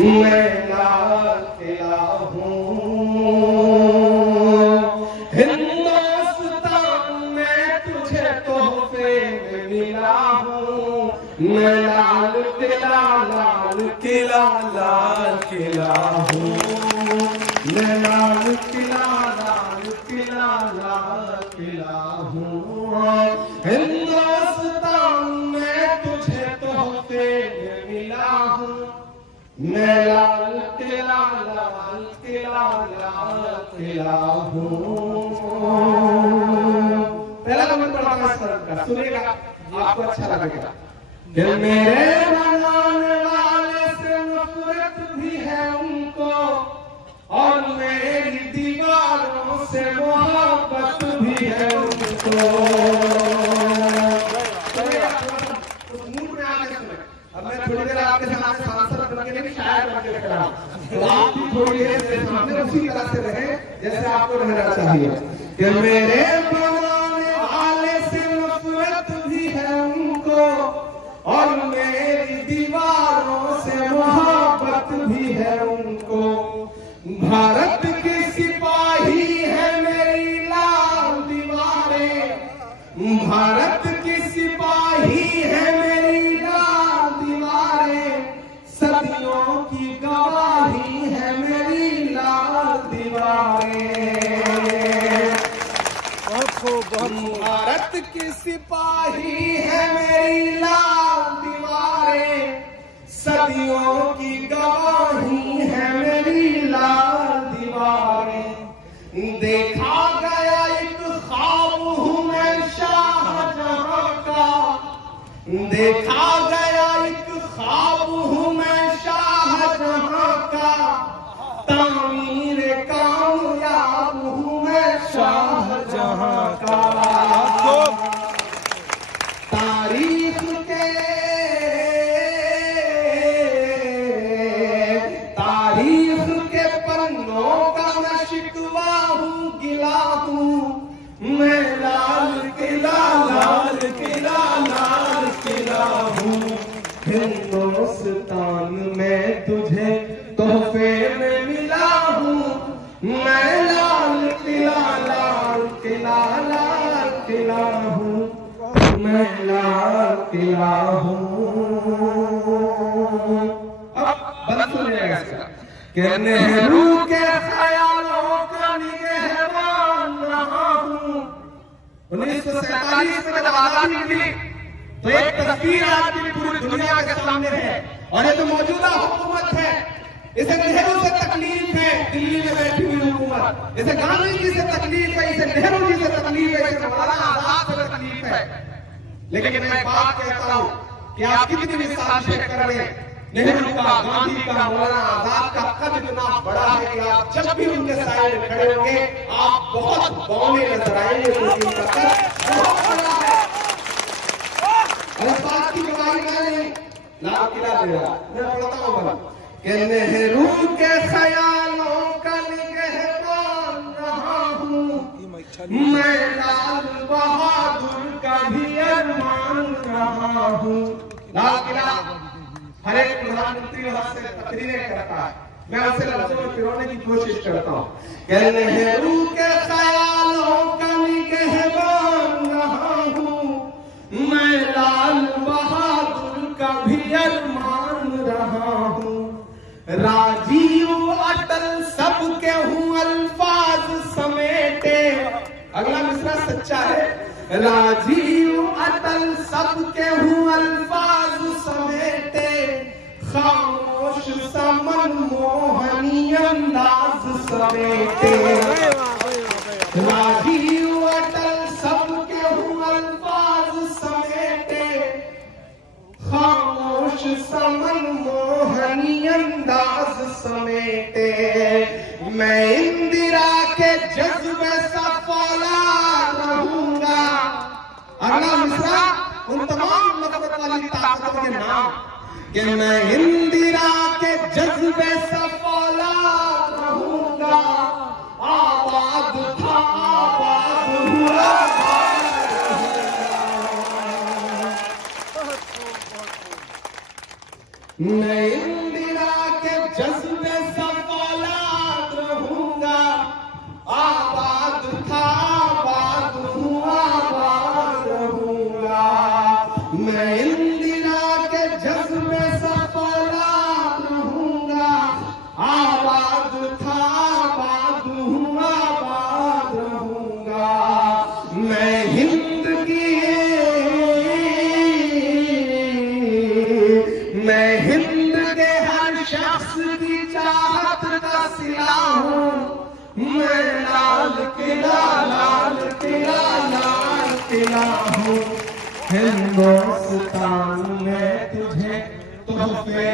मैं लाल किला हूँ। हिंदुस्तान में तुझे तोहफे में मिला हूँ। मैं लाल किला हूँ। मैं लाल किला हूँ। हिंदुस्तान में तुझे तोहफे में मिला हूँ। मैं लाल किला हूँ। पहला नंबर पढ़ा का सुनिएगा, आपको अच्छा लगेगा। कि मेरे बनाने वाले से नफरत भी है उनको, और मेरी दीवारों से मोहब्बत भी है उनको। अब मैं थोड़ी देर आपके सामने सांसद बन के नहीं, शायर बन के रख रहा हूं। आप भी थोड़ी देर मेरे सामने उसी तरह से रहे जैसे आपको रहना चाहिए। कि मेरे बनाने वाले से नफरत भी है उनको, और मेरी दीवारों से मोहब्बत भी है उनको। भारत की सिपाही है मेरी लाल दीवारें। भारत की सिपाही है मेरी लाल दीवारें। सदियों की गवाही है मेरी लाल दीवारें। भारत की सिपाही है मेरी लाल दीवारें। सदियों की गवाही है मेरी लाल दीवारें। देखा गया एक ख्वाब हूँ मैं शाहजहां का। देखा गया एक ख्वाब हूँ मैं शाहजहां का। तामीर कामयाब हूँ मैं शाहजहां का। तारीख के पन्नों का मैं शिकवा हूँ, गिला हूँ। मैं लाल किला हूँ। हिंदुस्तान में तुझे तोहफे में मिला हूँ। मैं लाल किला हूँ। मैं लाल किला हूँ। अब बंद सुनिएगा इसका। कि नेहरू के ख्यालों का निगहबान रहा हूँ। 1947 में जब आजादी मिली तो एक तस्वीर आपकी पूरी दुनिया के सामने है, और ये जो मौजूदा हुकूमत है इसे नेहरू से तकलीफ है। दिल्ली में बैठी हुई हुकूमत, इसे गांधी जी से तकलीफ है, इसे नेहरू जी से तकलीफ है, इसे मौलाना आजाद से तकलीफ है। लेकिन मैं बात कहता हूँ कि आप कितनी भी साजिशें कर रहे हैं, नेहरू का, गांधी का, मौलाना आजाद का कद इतना बड़ा है कि आप जब भी उनके सामने खड़े होंगे आप बहुत बौने नजर आएंगे, क्योंकि उनका कद बहुत बड़ा है। और इस बात की गवाही मैंने लाल किला दे रहा, मैं पढ़ता हूँ कि नेहरू के ख्यालों का निगहबान रहा हूँ। मैं लाल बहादुर का भी अरमान रहा हूँ। लाल किला हर एक प्रधानमंत्री वहां से तकरीरें करता है, मैं उसे लफ्जों में पिरोने की कोशिश करता हूँ। कि नेहरू के ख्यालों का निगहबान रहा हूँ। मैं लाल बहादुर का भी अरमान रहा हूँ। राजीव अटल सबके हूँ अल्फाज समेटे। अगला मिसरा सच्चा है। राजीव अटल सबके हूँ अल्फाज समेटे। खामोश समन मोहनी अंदाज समेटे। राजीव अटल सबके हूँ अल्फाज समेटे। खामोश समन मोहनी अंदाज समेटे। मैं इंदिरा के जज्बे सा फौलाद रहूंगा। अगला मिसरा उन तमाम नफरत वाली ताकतों के नाम। कि मैं इंदिरा के जज्बे सा फौलाद रहूंगा। आबाद था आबाद हुआ। मैं इंदिरा के जज्बे सा फौलाद रहूंगा, आबाद था आबाद हूँ आबाद रहूंगा। मैं इंदिरा के जज्बे सा फौलाद रहूंगा, आबाद था आबाद हूँ आबाद रहूंगा। मैं हिंद की, मैं हिंद के हर शख्स की चाहत का सिला हूँ। मैं लाल किला लाल किला लाल किला हूँ। हिंदुस्तान में तुझे तोहफे